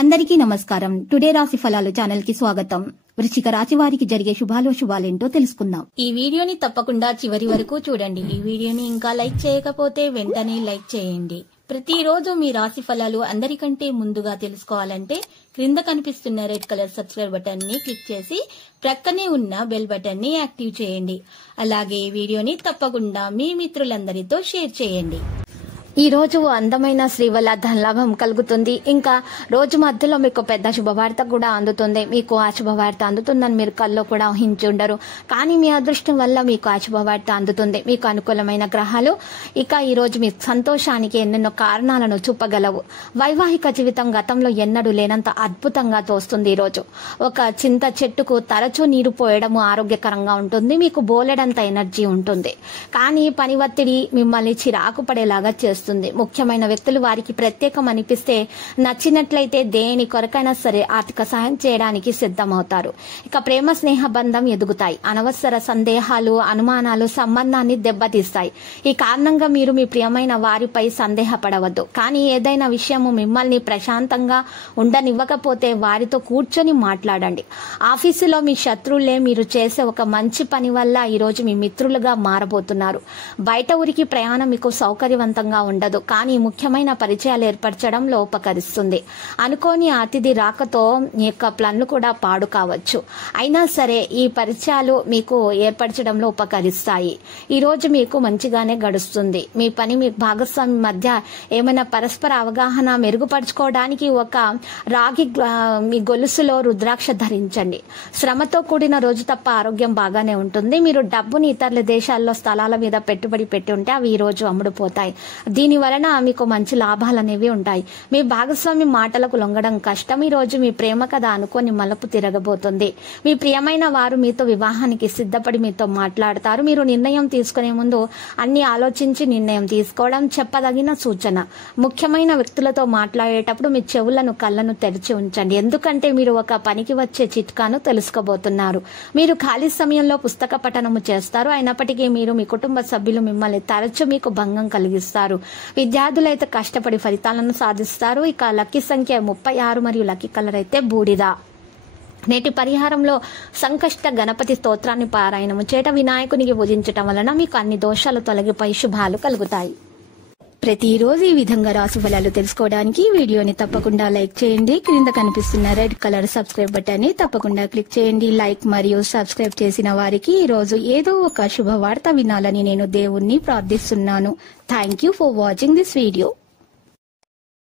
అందరికీ నమస్కారం. టుడే రాశి ఫలాలు ఛానల్ కి స్వాగతం. వృశ్చిక రాశి వారికి జరిగే శుభాలేంటో తెలుసుకుందాం. ఈ వీడియోని తప్పకుండా చివరి వరకు చూడండి. ఈ వీడియోని ఇంకా లైక్ చేయకపోతే వెంటనే లైక్ చేయండి. ప్రతిరోజు మీ రాశి ఫలాలు అందరికంటే ముందుగా తెలుసుకోవాలంటే క్రింద కనిపిస్తున్న రెడ్ కలర్ సబ్స్క్రైబ్ బటన్ ని క్లిక్ చేసి ప్రక్కనే ఉన్న బెల్ బటన్ ని యాక్టివ్ చేయండి. అలాగే ఈ వీడియోని తప్పకుండా మీ మిత్రులందరితో షేర్ చేయండి. ఈ రోజు అందమైన స్త్రీ వల్ల ధనలాభం కలుగుతుంది. ఇంకా రోజు మధ్యలో మీకు పెద్ద శుభవార్త కూడా అందుతుంది. మీకు ఆ శుభవార్త అందుతుందని మీరు కల్లో కూడా ఊహించి ఉండరు. కానీ మీ అదృష్టం వల్ల మీకు ఆ శుభవార్త అందుతుంది. మీకు అనుకూలమైన గ్రహాలు ఇక ఈ రోజు మీ సంతోషానికి ఎన్నెన్నో కారణాలను చూపగలవు. వైవాహిక జీవితం గతంలో ఎన్నడూ లేనంత అద్భుతంగా తోస్తుంది. ఈ రోజు ఒక చింత చెట్టుకు తరచూ నీరు పోయడము ఆరోగ్యకరంగా ఉంటుంది. మీకు బోలెడంత ఎనర్జీ ఉంటుంది. కానీ పని ఒత్తిడి మిమ్మల్ని చిరాకు పడేలాగా చేస్తుంది. ముఖ్యమైన వ్యక్తులు వారికి ప్రత్యేకం అనిపిస్తే నచ్చినట్లయితే దేని కొరకైనా సరే ఆర్థిక సహాయం చేయడానికి సిద్ధమవుతారు. ఇక ప్రేమ స్నేహ బంధం ఎదుగుతాయి. అనవసర సందేహాలు అనుమానాలు సంబంధాన్ని దెబ్బతీస్తాయి. ఈ కారణంగా మీరు మీ ప్రియమైన వారిపై సందేహపడవద్దు. కానీ ఏదైనా విషయము మిమ్మల్ని ప్రశాంతంగా ఉండనివ్వకపోతే వారితో కూర్చొని మాట్లాడండి. ఆఫీసులో మీ శత్రువులే మీరు చేసే ఒక మంచి పని వల్ల ఈ రోజు మీ మిత్రులుగా మారబోతున్నారు. బయట ఊరికి ప్రయాణం మీకు సౌకర్యవంతంగా ఉండదు. కానీ ముఖ్యమైన పరిచయాలు ఏర్పరచడంలో ఉపకరిస్తుంది. అనుకోని అతిథి రాకతో మీ యొక్క ప్లాన్లు కూడా పాడు కావచ్చు. అయినా సరే ఈ పరిచయాలు మీకు ఏర్పరచడంలో ఉపకరిస్తాయి. ఈ రోజు మీకు మంచిగానే గడుస్తుంది. మీ పని మీ భాగస్వామి మధ్య ఏమైనా పరస్పర అవగాహన మెరుగుపరుచుకోవడానికి ఒక రాగి మీ గొలుసులో రుద్రాక్ష ధరించండి. శ్రమతో కూడిన రోజు తప్ప ఆరోగ్యం బాగానే ఉంటుంది. మీరు డబ్బుని ఇతరుల దేశాల్లో స్థలాల మీద పెట్టుబడి పెట్టి ఉంటే అవి ఈ రోజు అమ్ముడుపోతాయి. దీని వలన మీకు మంచి లాభాలు అనేవి ఉంటాయి. మీ భాగస్వామి మాటలకు లొంగడం కష్టం. ఈ రోజు మీ ప్రేమ కథ అనుకోని మలుపు తిరగబోతుంది. మీ ప్రియమైన వారు మీతో వివాహానికి సిద్ధపడి మీతో మాట్లాడతారు. మీరు నిర్ణయం తీసుకునే ముందు అన్ని ఆలోచించి నిర్ణయం తీసుకోవడం చెప్పదగిన సూచన. ముఖ్యమైన వ్యక్తులతో మాట్లాడేటప్పుడు మీ చెవులను కళ్ళను తెరిచి ఉంచండి. ఎందుకంటే మీరు ఒక పనికి వచ్చే చిట్కాను తెలుసుకోబోతున్నారు. మీరు ఖాళీ సమయంలో పుస్తక పఠనము చేస్తారు. అయినప్పటికీ మీరు మీ కుటుంబ సభ్యులు మిమ్మల్ని తరచూ మీకు భంగం కలిగిస్తారు. విద్యార్థులైతే కష్టపడి ఫలితాలను సాధిస్తారు. ఇక లక్కీ సంఖ్య 36 మరియు లక్కీ కలర్ అయితే బూడిద. నేటి పరిహారంలో సంకష్ట గణపతి స్తోత్రాన్ని పారాయణము చేట వినాయకునికి పూజించటం వలన మీకు అన్ని దోషాలు తొలగిపోయి శుభాలు కలుగుతాయి. ప్రతిరోజు ఈ విధంగా రాశి ఫలాలు తెలుసుకోవడానికి వీడియోని తప్పకుండా లైక్ చేయండి. క్రింద కనిపిస్తున్న రెడ్ కలర్ సబ్స్క్రైబ్ బటన్ ని తప్పకుండా క్లిక్ చేయండి. లైక్ మరియు సబ్స్క్రైబ్ చేసిన వారికి ఈ రోజు ఏదో ఒక శుభవార్త వినాలని నేను దేవుణ్ణి ప్రార్థిస్తున్నాను. Thank you for watching this video.